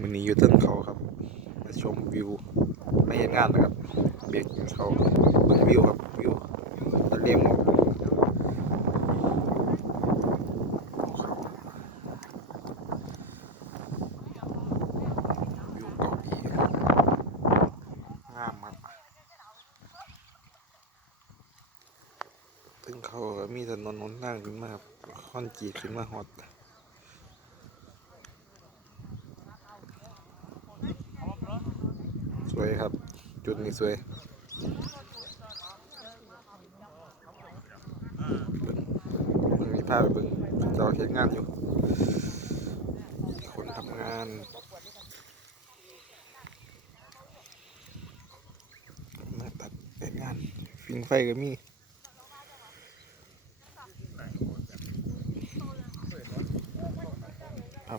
มันนี้อยู่ต้นเขาครับมาชมวิวมาเห็นงานนะครับ เบียกเขาเบิ่งวิวครับวิวทะเลหมอกเขาวิวเกาหลีงามครับถึงเขามีถนนหนทางขึ้นมาครับคอนกรีตขึ้นมาฮอด สวยครับ จุดนี้สวยมันมีภาพบึงเราเช็ดงานอยู่ คนทำงานมาตัดเช็ดงาน ฟิงไฟก็มีครั